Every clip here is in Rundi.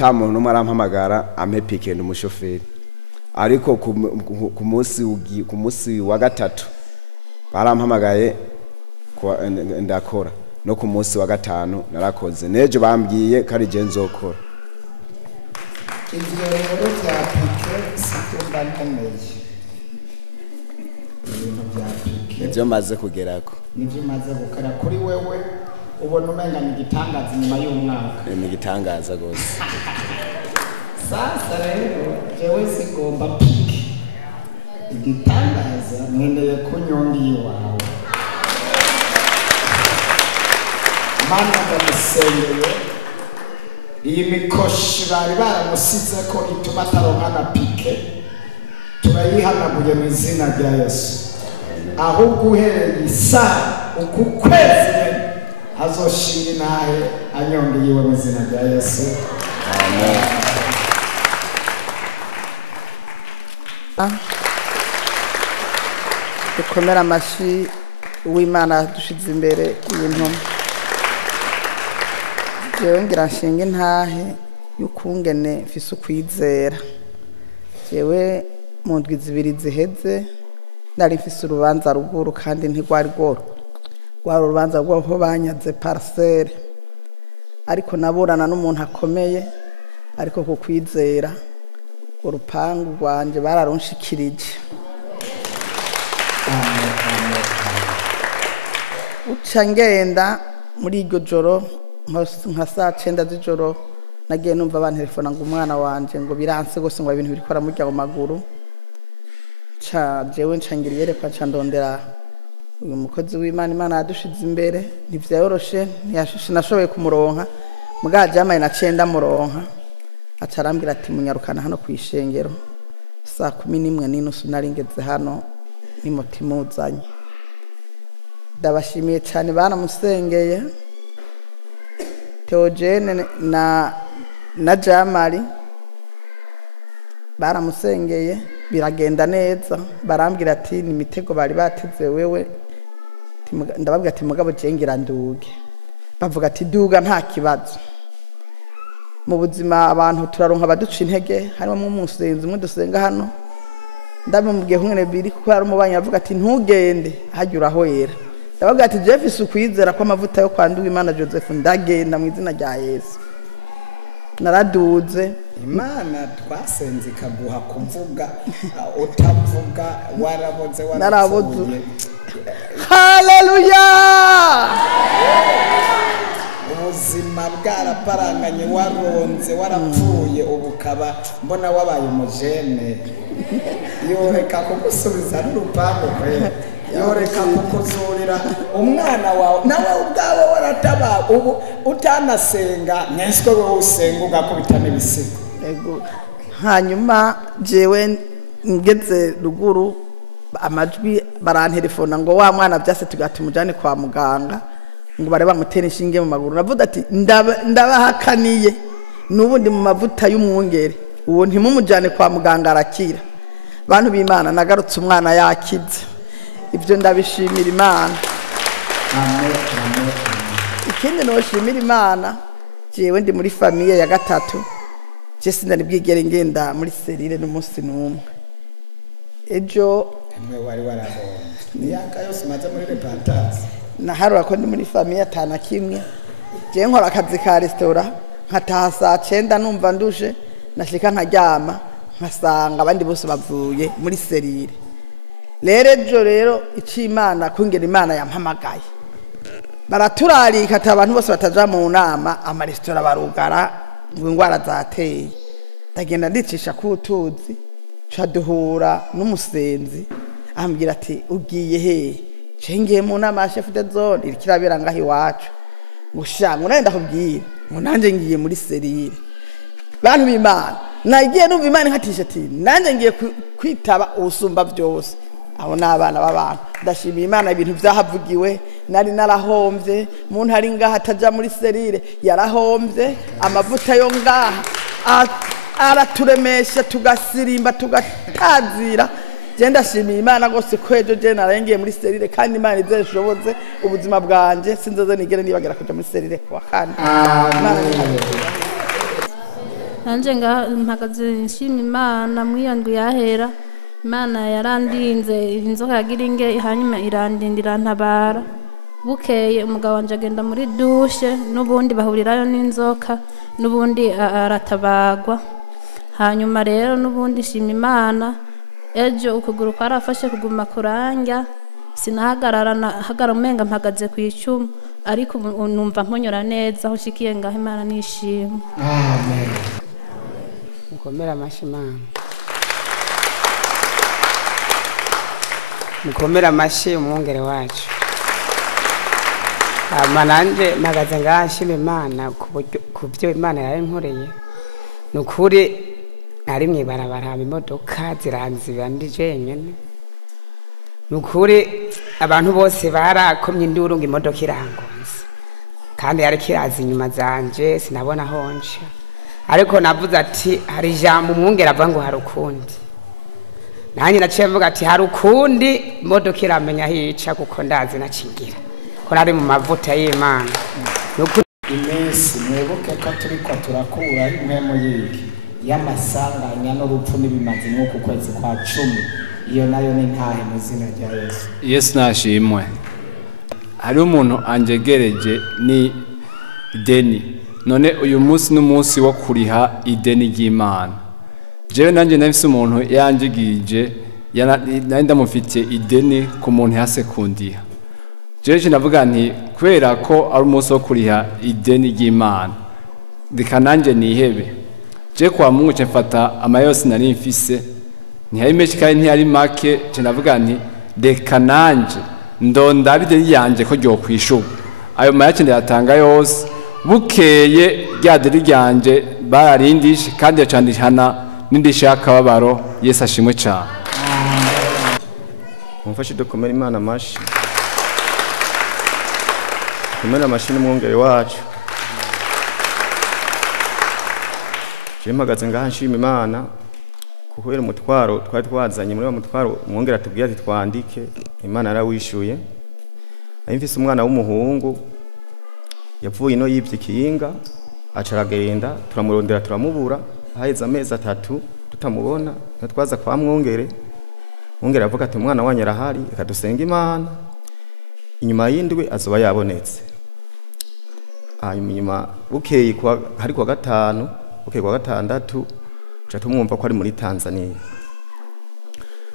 tamuntu numwe arampamagara ampe pike n'umushoferi ariko ku munsi wa gatatu barampamagaye ndakora no ku munsi wa gatanu narakoze nejo bambwiye kari je nzokora ivyo rero vya pike sivyo mbankomeje ibintu vya pike nivyo maze kugerako nivyo maze gukora kuri wewe ubona umenga ni igitangaza nyuma y'umwaka ni igitangaza gose sasa rero jewe sigomba pike igitangaza nkeneye kunyongi wawe mana ndamusengeye iyi mikoshi bari baramusize ko ituma ataronkana pike turayihanaguye mu izina rya Yesu ahubwo uhereye isaha uku kwezi azoshinga intahe anyongeyewe mu izina rya Yesu amen. dukomera amashi uw'Imana dushize imbere ibintu jewe ngira nshinga intahe y'ukungene mfise ukwizera jewe mu ndwi zibiri ziheze nari mfise urubanza ruguru kandi ntigwari rwari urubanza rw'aho banyaze parcelle ariko naburana n'umuntu akomeye ariko ku kwizera urwo rupangu rwanje bararunshikirije uca ngenda muri iryo joro nka saa 9 z'ijoro nagiye numva bantelefona ngo umwana wanje ngo biranse gose ngo ibintu birikora murya mu maguru jewe ncangira yerekwa ndondera uyu mukozi w'Imana Imana yadushize imbere ntivyoroshe nashoboye kumuronka mugaje amaye na 9 muronka acarambira ati munyarukana hano kwishengero saa 11:30 naringeze hano ni mutimuzanye ndabashimiye cyane banamusengeye Theogene na Jamali baramusengeye biragenda neza barambwira ati ni mitego bari bateze wewe ndababwira ati mugabo cengira nduge bavuga ati duga nta kibazo mu buzima abantu turaronka baduca intege harimo umusenzi umwe dusenga hano ndabimubwiye kumwe biri kuko ari umubanye avuga ati ntugende hajya aho yera ndababwira ati Jeff sukwizera ko amavuta yo kwanduwa Imana Joseph ndagenda mu izina rya Yesu naraduze Imana twasenze ikaguha kuvuga utavuga waraboze naraboze haleluya ubuzima bwaraparanganye waronze warapfuye ubukaba mbona wabaye umujene yoreka kugusubiza n'urupango kwe yoreka kukuzurira umwana wawe nawe ubwawe warataba ubu utanasenga mweswe wowe usenga ugakubita n'ibisigo ego hanyuma jewe ngeze ruguru amajwi barantelefona ngo wa mwana byase tugatumujane kwa muganga ngo bare bamutera inshinge mu maguru navuga ati ndabahakaniye nubundi mu mavuta y'umwungere uwo ntimumujane kwa muganga arakira bantu b'Imana nagarutse umwana yakize ibyo ndabishimira Imana amen amen ikindi no shimira Imana jewe ndi muri famille ya gatatu je sinari bwigere ngenda muri serire n'umunsi n'umwe ejo mwe wari warabo niyaka yose maze muri repantas naharura ko ndi muri famille atana kimwe je nkora akazi ka restaurant nkataha saa 9 numva ndushe nashika nkaryama nkasanga abandi bose bavuye muri serire rero ici Imana kungera Imana yampamagaye baraturarika ati abantu bose bataja mu nama amaresitora barugara ngo ingwara zateye ndagenda ndicisha kutuzi caduhura n'umusenzi ambwira ati ugiye he cengiye mu nama chef de zone irikirabera ngaho iwacu ngushanga nenda kubwira ngo nanje ngiye muri serire bantu b'Imana nagiye numva Imana nkatisha ati nanje ngiye kwitaba ubusumba byose aho n'abana b'abantu ndashimiye Imana ibintu byahavugiwe nari narahomvye muntu ari ngaha ataja muri serire yarahomvye amavuta yo ngaha araturemesha tugasirimba tugatazira je ndashimiye Imana gose kwejo je narengeye muri serire kandi Imana izeshoboze ubuzima bwanje sinzoze nigere nibagera kuja muri serire kwa kandi nanje mpagaze nshima Imana mwiyandwi yahera Imana yarandinze inzoka yagiringe hanyuma irandindira ntabara bukeye umugabo wanje agenda muri dushe n'ubundi bahurirayo n'inzoka n'ubundi aratabagwa hanyuma rero n'ubundi shima Imana ejo ukuguru kwarafashe kuguma kuranja sinahagarara hagara umenga mpagaze ku icumu ariko numva mponyora neza aho shikiye ngaho Imana nishima. Amen. Mukomera amashimana. Mukomera amashi umwungere wacu. Amananje nagaze ngashima Imana kubyo Imana yarinkoreye. Nukuri nari mwibarabara imodoka ziranzira ndije nyene. Nukuri abantu bose barakomye induru ngo imodoka irangonze. Kandi yari kirazi inyuma zanje sinabona honje. Ariko navuze ati hari jambo umwungere ava ngo harukundi. Nanjye naciye mvuga ati harukundi imodoka iramenya hica kuko ndazi nacingira. Ko nari mu mavuta y'Imana. Nukuri iminsi mwibuke ko turiko turakura impemo y'iki y'amasanganya n'urupfu n'ibimazi nk'uku kwezi kwa 10 iyo nayo ni ntahe mu zina rya Yesu. Yesu nashimwe. Hari umuntu anjegereje ni ideni none uyu munsi n'umunsi wo kuriha ideni ry'Imana. Jewe nanje nafise umuntu yanjigije nari ndamufitiye ideni ku muntu yasekundiha. Jeje navuga nti kubera ko ari umunsi wo kuriha ideni ry'Imana reka nanje nihebe. Je kwa Mungu mfata amayose nari mfise ntihari menshi kandi ntihari make je navuga nti reka nanje ndondabide yanje ko ryo kwishuba ayo mayace ndayatanga yose bukeye ryadiri ryanje bararindishe kandi yacandishana n'indishaka babaro Yesu ashimwe cyane. Mumfashe dukomere Imana amashi. Kumena amashini mwongere wacu. Je mpagaze ngaha nshima Imana kukwera umutwaro twari twazanye muri wa mutwaro mwongera tubwiye ati twandike Imana yarawishuye. Ayimfise umwana w'umuhungu yavuye ino yivye ikinga acaragenda turamurondera turamubura haheze amezi 3 tutamubona natwaza kwa mwongere avuga ati umwana wanyu arahari ikadusenga Imana inyuma y'indwi azoba yabonetse. Hanyuma bukeye hari kwa gatanu bukeye kwa gatandatu tumwumva ko ari muri Tanzania.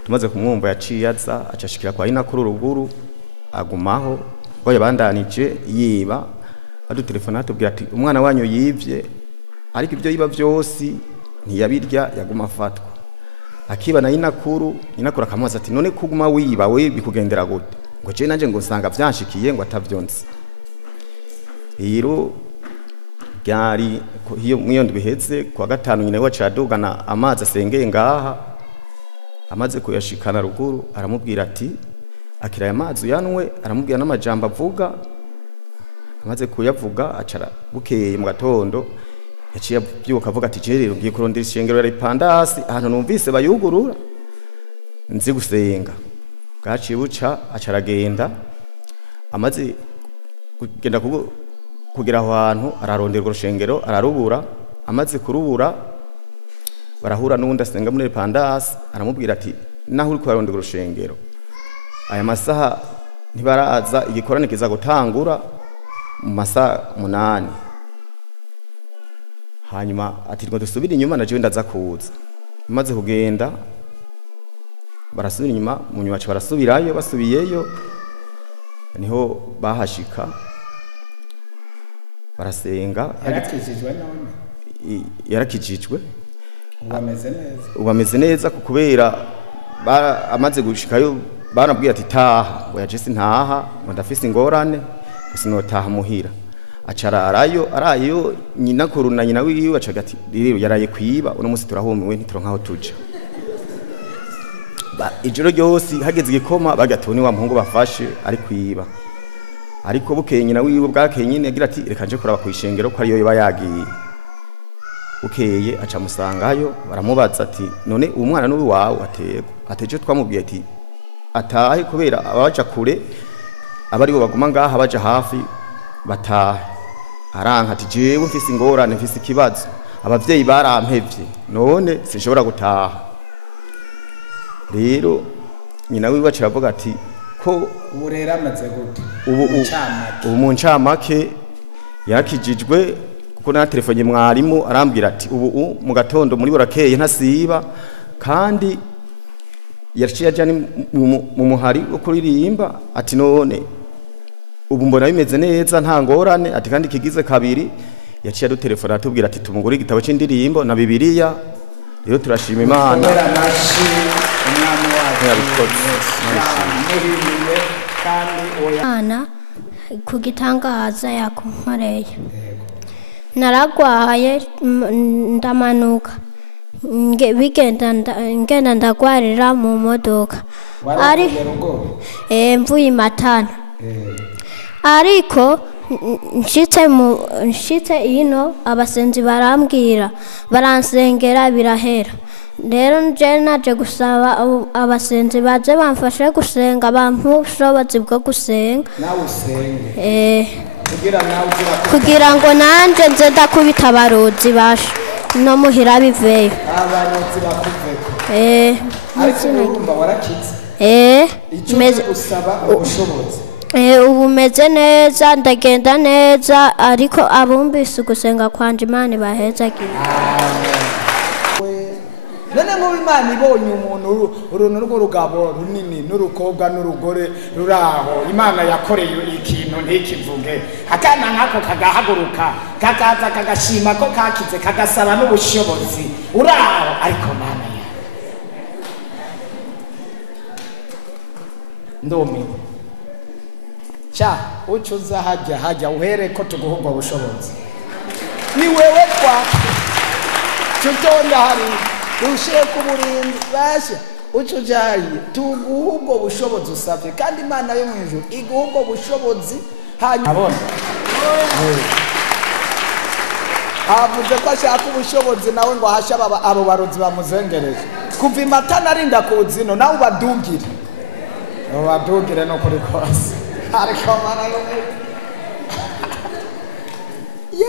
Tumaze kumwumva yaciye aza acashikira kwa inakuru ruguru agumaho ko yabandanije yiba adutelefona atubwira ati umwana wanyu yivye ariko ibyo yiba byose ntiyabirya yaguma afatwa. Akiba na inakuru akamubaza ati none kuguma wiba we bikugendera gute ngo je nanje ngo nsanga vyanshikiye ngo atavyonse. Rero byari hiyo mwiyondwe heze kwa gatanu nyine wacadugana amazi asengeye ngaha amaze kuyashikana ruguru aramubwira ati akira amazi yanwe aramubwira n'amajambo avuga amaze kuyavuga acara bukeye mu gatondo yaciye byuka avuga ati je rero ngiye kurondera ishengero ya Pandasi ahantu numvise bayugurura nzi gusenga. Gaciye buca acaragenda amaze kugenda kugira aho hantu ararondera urushengero ararubura amaze kurubura barahura n'undi asenga muri Pandasi aramubwira ati naho uri kurondera urushengero aya masaha ntibaraza igikorane kiza gutangura mu masaha 8. Hanyuma ati ngo dusubire inyuma naje ndaza kuza maze kugenda barasubira inyuma mu nyuma barasubirayo basubiyeyo niho bahashika barasenga yarakijijwe ubameze neza kubera amaze gushikayo barabwiye ati taha ngo yaje sintaha ngo ndafise ingorane sinotaha muhira acara arayo nyina kuruna nyina wiwe acaga ati rero yaraye kwiba uno munsi turahumiwe ntituronkaho tuja. Ijoro ryose hageze igikoma bagatoni wa muhungu bafashe ari kwiba ariko bukeye nyina wiwe bwakeye nyine agira ati reka nje kuraba kwishengero ko ariyo yagiye. Bukeye aca musangayo baramubaza ati none uwo mwana n'uwi wawe atego ateje twamubwiye ati atahe kubera abaja kure abari bo baguma ngaha baja hafi batahe. Aranka ati jewe mfise ingorane mfise ikibazo abavyeyi barampevye none sinshobora gutaha rero nyina wiwe aciravuga ati ko ubu rero amaze gute ubu mu ncamake yakijijwe kuko na telefone mwarimu arambwira ati ubu mu gatondo muri burakeye ntasiba kandi yaciye ajya mu muhari wo kuririmba ati none ubu mbona bimeze neza nta ngorane ati kandi kigize kabiri yaciye adutelefona atubwira ati tumugure igitabo c'indirimbo na bibiliya rero turashima Imana Imana ku gitangaza yakunkoreye naragwaye ndamanuka ngenda ndagwarira mu modoka ari mvuye Matana ariko nshitse ino abasenzi barambwira baransengera birahera rero nje naje gusaba abasenzi baje bamfashe gusenga bampa ubushobozi bwo gusenga nawe usenge kugira ngo nanje nze ndakubita abarozi basha no muhira biveyo abarozi bakuveko ariko urumva warakize icyo usaba ubushobozi ubu meze neza ndagenda neza ariko abumvise ugusenga kwanje Imana bahezagira none nk'ubu Imana ibonye umuntu uruntu rw'urugabo runini n'urukobwa n'urugore ruraho Imana yakoreye ikintu ntikivuge akana nkako kagahaguruka kakaza kagashima ko kakize kagasaba n'ubushobozi uraho ariko Mana ya ndumiwe cha ucuza hajya uhere ko tuguhugwa bushobozi ni wewe kwa tutonda hari ushire ku burindi basha ucujaye tuguhugwa bushobozi usavye kandi Imana yo mwijuru iguhugwa bushobozi hanyuma abona avuze ko ashaka ubushobozi nawe ngo ahasha abo barozi bamuzengereje kuva Matana arinda kuzino nawe ubadugire no kuri kose ariko Mana yo